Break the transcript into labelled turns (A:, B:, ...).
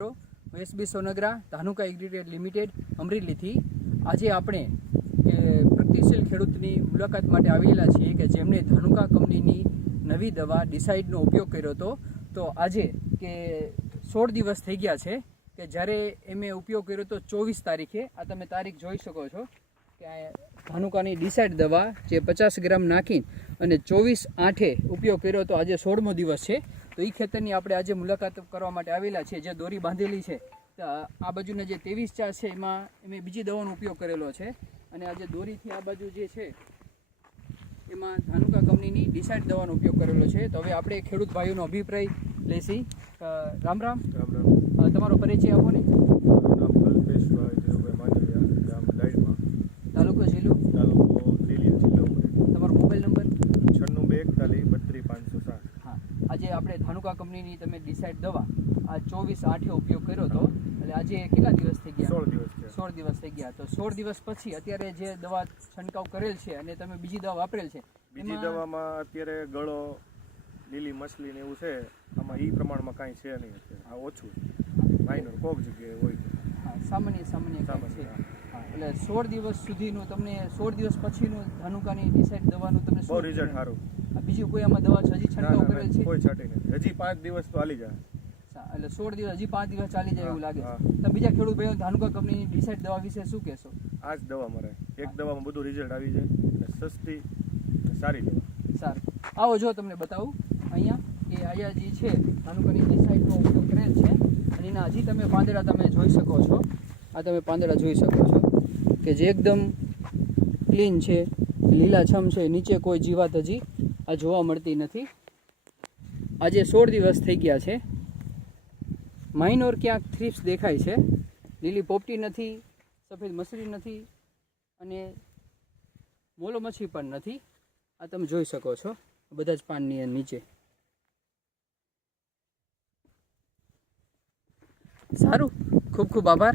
A: હું SB Songara, Dhanuka Agritech limited, અમરેલીથી. આજે આપણે પ્રગતિશીલ ખેડૂતની મુલાકાત માટે આવેલા છીએ કે જેમણે ધાનુકા કંપનીની નવી દવા, ડિસાઇડનો ઉપયોગ કર્યો હતો. તો આજે કે સોળ દિવસ થઈ ગયા છે કે જ્યારે એમે ઉપયોગ કર્યો તો ચોવીસ તારીખે. આ તમે તારીખ જોઈ શકો છો કે ધાનુકાની ડિસાઇડ દવા જે પચાસ ગ્રામ નાખીને અને ચોવીસ આઠે ઉપયોગ કર્યો તો આજે સોળમો દિવસ છે. તો એ ખેતરની આપણે આજે મુલાકાત કરવા માટે આવેલા છે જે દોરી બાંધેલી છે. આ બાજુના જે ત્રેવીસ ચાર છે એમાં એમે બીજી દવાનો ઉપયોગ કરેલો છે. અને આ જે દોરીથી આ બાજુ જે છે એમાં ધાનુકા કંપનીની ડિસાઇડ દવાનો ઉપયોગ કરેલો છે. તો હવે આપણે ખેડૂત ભાઈઓનો અભિપ્રાય લેશી. રામ રામ.
B: રામ રામ.
A: તમારો પરિચય આપો ને. ધાનુકા કંપનીની તમે ડિસાઇડ દવા આ ચોવીસ આઠે ઉપયોગ કર્યો હતો એટલે આજે કેટલા દિવસ થઈ ગયા?
B: સોળ દિવસ
A: સોળ દિવસ થઈ ગયા. તો સોળ દિવસ પછી અત્યારે જે દવા છંટકાવ કરેલ છે અને તમે બીજી દવા વાપરેલ છે
B: બીજી દવામાં અત્યારે ગળો લીલી મછલી ને એવું છે આમાં એ પ્રમાણમાં કાંઈ છે નહીં આ ઓછું માઇનર કોક જગ્યાએ હોય
A: સામાન્ય સામાન્ય છે. એટલે સોળ દિવસ સુધીનું તમને સોળ દિવસ પછીનું ધાનુકાની ડિસાઇડ દવાનું તમને
B: બહુ રિઝલ્ટ સારું.
A: આ બીજું કોઈ આમાં દવા હજી છંટકાવ કરેલ છે?
B: કોઈ છાંટી નથી હજી પાંચ દિવસ તો હાલી જાય.
A: એટલે સોળ દિવસ હજી પાંચ દિવસ ચાલી જાય એવું લાગે તો બીજા ખેડૂત ભાઈઓ ધાનુકા કંપની ડિસાઇડ દવા વિશે શું કહેશો?
B: આ જ દવા મરે એક દવામાં બધું રિઝલ્ટ આવી જાય. અને સસ્તી સારી દવા.
A: સારું. આવો જો તમને બતાવું. અહીંયા કે અહીંયા જે છે ધાનુકાની ડિસાઇડનો ઉપયોગ કરેલ છે. અને એના હજી તમે પાંદડા તમે જોઈ શકો છો. આ તમે પાંદડા જોઈ શકો છો. કે જે એકદમ ક્લીન છે, લીલાછમ છે, નીચે કોઈ જીવાત હજી આ જોવા મળતી નથી. આજે સોળ દિવસ થઈ ગયા છે. માઇનોર ક્યાંક થ્રીપ્સ દેખાય છે. લીલી પોપટી નથી, સફેદ મસરી નથી અને મોલો મચ્છી પણ નથી. આ તમે જોઈ શકો છો. બધા જ પાનની નીચે. સારું. ખૂબ ખૂબ આભાર.